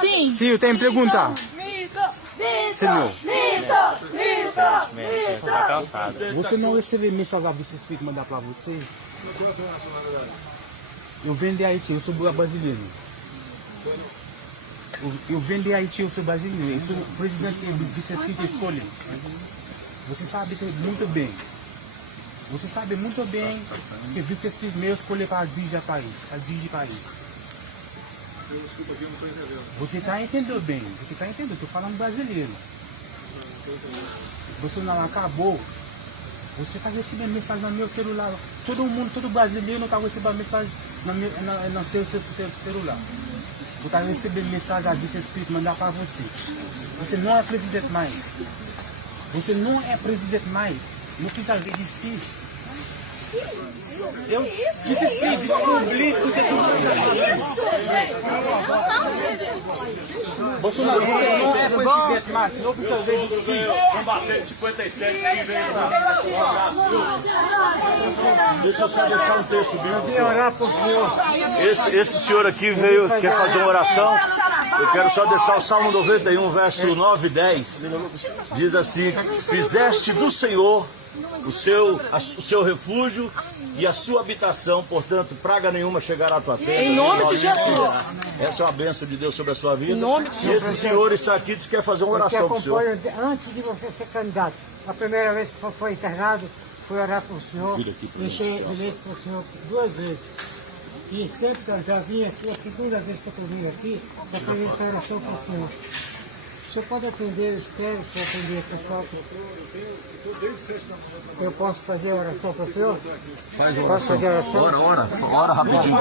Sim. Sim, eu tenho que perguntar. Senhor, você não recebeu mensagem que você Espírito mandar para você? Eu venho de Haiti, eu sou brasileiro. Eu venho de Haiti, eu sou brasileiro. Eu sou presidente do Vice-Espírito escolhe. Você sabe muito bem. Você sabe muito bem que Vice-Espírito meu escolhe para dirigir o país. Você está entendendo bem, você está entendendo, estou falando brasileiro. Você não acabou, você está recebendo mensagem no meu celular. Todo mundo, todo brasileiro está recebendo mensagem no seu celular. Você está recebendo mensagem a Vice-Espírito mandar para você. Você não é presidente mais. Você não é presidente mais. Não precisa ver difícil. Eu Vice-Espírito descobri tudo que Bolsonaro, você não é presidente mais. Não precisa ver difícil. Combater de 57 que veio para Deixa eu só deixar um texto bíblico. Esse senhor aqui veio, quer fazer uma oração. Eu quero só deixar o Salmo 91, verso 9 e 10. Diz assim: fizeste do Senhor o seu refúgio e a sua habitação, portanto, praga nenhuma chegará à tua terra. Em nome de Jesus. Essa é uma bênção de Deus sobre a sua vida. Em nome de Jesus. E esse senhor está aqui e diz que quer fazer uma oração para o senhor. Antes de você ser candidato, a primeira vez que foi internado, fui orar para o senhor, encher bilhete para o senhor 2 vezes. E sempre que eu já vim aqui, a segunda vez que eu estou vindo aqui, já fazer essa oração para o senhor. O senhor pode atender, eu espero que eu atender, pessoal. Eu posso fazer a oração para o senhor? Faz uma Posso fazer a oração? Ora rapidinho.